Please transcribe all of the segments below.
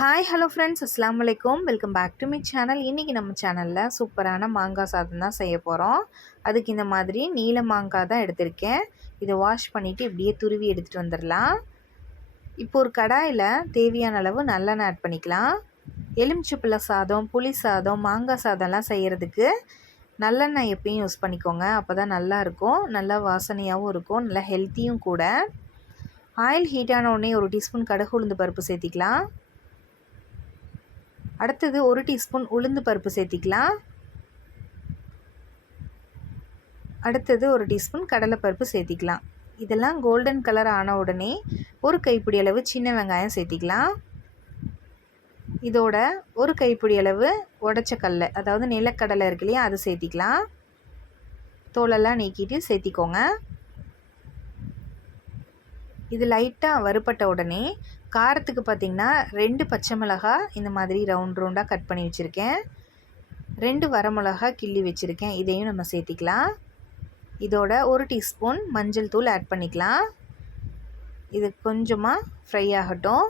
Hi hello friends அஸ்லாம் வலைக்கும் welcome back to me channel இன்றைக்கி நம்ம சேனலில் சூப்பரான மாங்காய் சாதம் தான் செய்ய போகிறோம் அதுக்கு இந்த மாதிரி நீல மாங்காய் தான் எடுத்திருக்கேன். இதை வாஷ் பண்ணிவிட்டு இப்படியே துருவி எடுத்துகிட்டு வந்துடலாம். இப்போ ஒரு கடாயில் தேவையான அளவு நல்லெண்ணெய் ஆட் பண்ணிக்கலாம். எலுமிச்சப்பிள்ளை சாதம் புளி சாதம் மாங்காய் சாதம்லாம் செய்கிறதுக்கு நல்லெண்ணெய் எப்பயும் யூஸ் பண்ணிக்கோங்க. அப்போ தான் நல்லாயிருக்கும் நல்லா வாசனையாகவும் இருக்கும். நல்லா ஹெல்த்தியும் கூட. ஆயில் ஹீட்டான உடனே ஒரு டீஸ்பூன் கடுகு உளுந்து பருப்பு சேர்த்திக்கலாம். அடுத்தது ஒரு டீஸ்பூன் உளுந்து பருப்பு சேர்த்திக்கலாம். அடுத்தது ஒரு டீஸ்பூன் கடலைப்பருப்பு சேர்த்திக்கலாம். இதெல்லாம் கோல்டன் கலர் ஆன உடனே ஒரு கைப்பிடி அளவு சின்ன வெங்காயம் சேர்த்திக்கலாம். இதோட ஒரு கைப்பிடி அளவு உடச்ச கடலை அதாவது நிலக்கடலை இருக்கு இல்லையா அது சேர்த்திக்கலாம். தோலெல்லாம் நீக்கிட்டு சேர்த்திக்கோங்க. இது லைட்டாக வறுப்பட்ட உடனே காரத்துக்கு பார்த்திங்கன்னா ரெண்டு பச்சை மிளகா இந்த மாதிரி ரவுண்ட் ரவுண்டாக கட் பண்ணி வச்சுருக்கேன். ரெண்டு வரமிளகா கிள்ளி வச்சுருக்கேன். இதையும் நம்ம சேர்த்திக்கலாம். இதோட ஒரு டீஸ்பூன் மஞ்சள் தூள் ஆட் பண்ணிக்கலாம். இது கொஞ்சமாக ஃப்ரை ஆகட்டும்.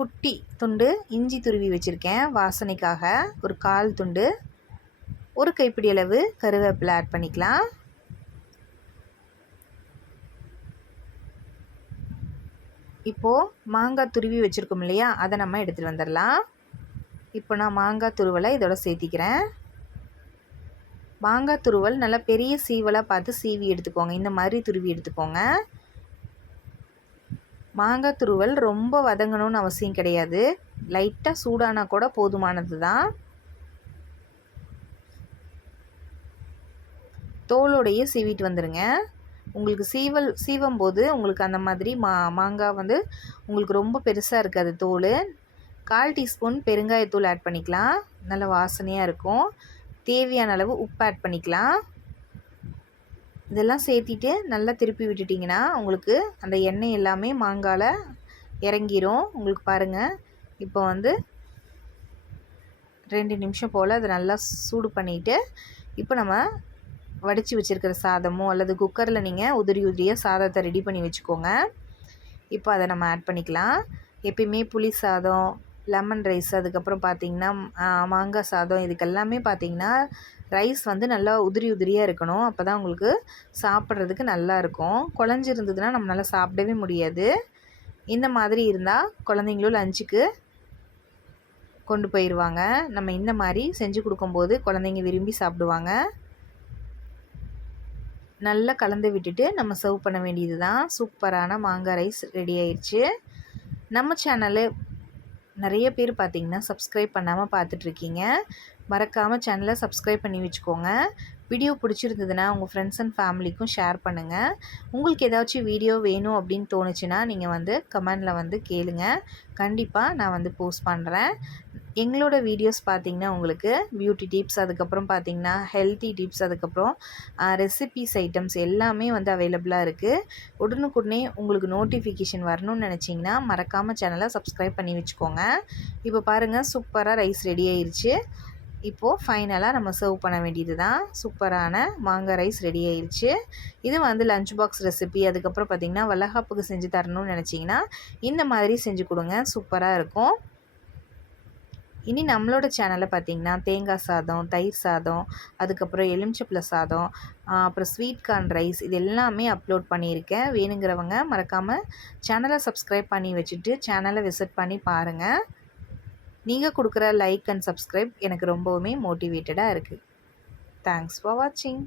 குட்டி துண்டு இஞ்சி துருவி வச்சுருக்கேன் வாசனைக்காக. ஒரு கால் துண்டு. ஒரு கைப்பிடி அளவு கருவேப்பிலை ஆட் பண்ணிக்கலாம். இப்போது மாங்காய் துருவி வச்சுருக்கோம் இல்லையா? அதை நம்ம எடுத்துகிட்டு வந்துடலாம். இப்போ நான் மாங்காய் துருவலை இதோட சேர்த்திக்கிறேன். மாங்காய் துருவல் நல்லா பெரிய சீவலாக பார்த்து சீவி எடுத்துக்கோங்க. இந்த மாதிரி துருவி எடுத்துக்கோங்க. மாங்காய் துருவல் ரொம்ப வதங்கணும்னு அவசியம் கிடையாது. லைட்டாக சூடானா கூட போதுமானது தான். தோலோடையே சீவிட்டு வந்துடுங்க உங்களுக்கு சீவல் சீவும் போது உங்களுக்கு அந்த மாதிரி மா மாங்காய் வந்து உங்களுக்கு ரொம்ப பெருசாக இருக்காது. தோல். கால் டீஸ்பூன் பெருங்காயத்தூள் ஆட் பண்ணிக்கலாம். நல்ல வாசனையாக இருக்கும். தேவையான அளவு உப்பு ஆட் பண்ணிக்கலாம். இதெல்லாம் சேர்த்திட்டு நல்லா திருப்பி விட்டுட்டிங்கன்னா உங்களுக்கு அந்த எண்ணெய் எல்லாமே மாங்காயில் இறங்கிரும். உங்களுக்கு பாருங்கள் இப்போ வந்து ரெண்டு நிமிஷம் போல் அதை நல்லா சூடு பண்ணிவிட்டு இப்போ நம்ம வடித்து வச்சுருக்கிற சாதமோ அல்லது குக்கரில் நீங்கள் உதிரி உதிரியாக சாதத்தை ரெடி பண்ணி வச்சுக்கோங்க. இப்போ அதை நம்ம ஆட் பண்ணிக்கலாம். எப்பயுமே புளி சாதம் லெமன் ரைஸ் அதுக்கப்புறம் பார்த்திங்கன்னா மாங்காய் சாதம் இதுக்கெல்லாமே பார்த்திங்கன்னா ரைஸ் வந்து நல்லா உதிரி உதிரியாக இருக்கணும். அப்போ தான் உங்களுக்கு சாப்பிட்றதுக்கு நல்லா இருக்கும். குழஞ்சிருந்ததுன்னா நம்மளால் சாப்பிடவே முடியாது. இந்த மாதிரி இருந்தால் குழந்தைங்களும் லஞ்சுக்கு கொண்டு போயிடுவாங்க நம்ம இந்த மாதிரி செஞ்சு கொடுக்கும்போது குழந்தைங்க விரும்பி சாப்பிடுவாங்க. நல்லா கலந்து விட்டுட்டு நம்ம சர்வ் பண்ண வேண்டியது தான் சூப்பரான மாங்காய் ரைஸ் ரெடி ஆயிடுச்சு. நம்ம சேனலு நிறைய பேர் பார்த்திங்கன்னா சப்ஸ்கிரைப் பண்ணாமல் பார்த்துட்ருக்கீங்க. மறக்காமல் சேனலை சப்ஸ்கிரைப் பண்ணி வச்சுக்கோங்க. வீடியோ பிடிச்சிருந்ததுன்னா உங்கள் ஃப்ரெண்ட்ஸ் அண்ட் ஃபேமிலிக்கும் ஷேர் பண்ணுங்கள் உங்களுக்கு ஏதாச்சும் வீடியோ வேணும் அப்படின்னு தோணுச்சுன்னா நீங்கள் வந்து கமெண்டில் வந்து கேளுங்க. கண்டிப்பாக நான் வந்து போஸ்ட் பண்ணுறேன் எங்களோட வீடியோஸ் பார்த்திங்கன்னா உங்களுக்கு பியூட்டி டிப்ஸ் அதுக்கப்புறம் பார்த்திங்கன்னா ஹெல்த்தி டிப்ஸ் அதுக்கப்புறம் ரெசிபீஸ் ஐட்டம்ஸ் எல்லாமே வந்து அவைலபிளாக இருக்குது உடனுக்குடனே உங்களுக்கு நோட்டிஃபிகேஷன் வரணும்னு நினச்சிங்கன்னா மறக்காமல் சேனலை சப்ஸ்கிரைப் பண்ணி வச்சுக்கோங்க. இப்போ பாருங்கள் சூப்பராக ரைஸ் ரெடி ஆயிடுச்சு இப்போது ஃபைனலாக நம்ம சர்வ் பண்ண வேண்டியது தான் சூப்பரான மாங்காய் ரைஸ் ரெடி ஆயிடுச்சு இது வந்து லஞ்ச் பாக்ஸ் ரெசிபி அதுக்கப்புறம் பார்த்திங்கன்னா வல்லகாப்புக்கு செஞ்சு தரணும்னு நினச்சிங்கன்னா இந்த மாதிரி செஞ்சு கொடுங்க. சூப்பராக இருக்கும். இனி நம்மளோட சேனலில் பார்த்திங்கன்னா தேங்காய் சாதம் தயிர் சாதம் அதுக்கப்புறம் எலுமிச்சப்பழ சாதம் அப்புறம் ஸ்வீட் கார்ன் ரைஸ் இது எல்லாமே அப்லோட் பண்ணியிருக்கேன். வேணுங்கிறவங்க மறக்காமல் சேனலை சப்ஸ்கிரைப் பண்ணி வச்சுட்டு சேனலை விசிட் பண்ணி பாருங்கள் நீங்கள் கொடுக்குற லைக் அண்ட் சப்ஸ்கிரைப் எனக்கு ரொம்பவுமே மோட்டிவேட்டடாக இருக்குது தேங்க்ஸ் ஃபார் வாட்சிங்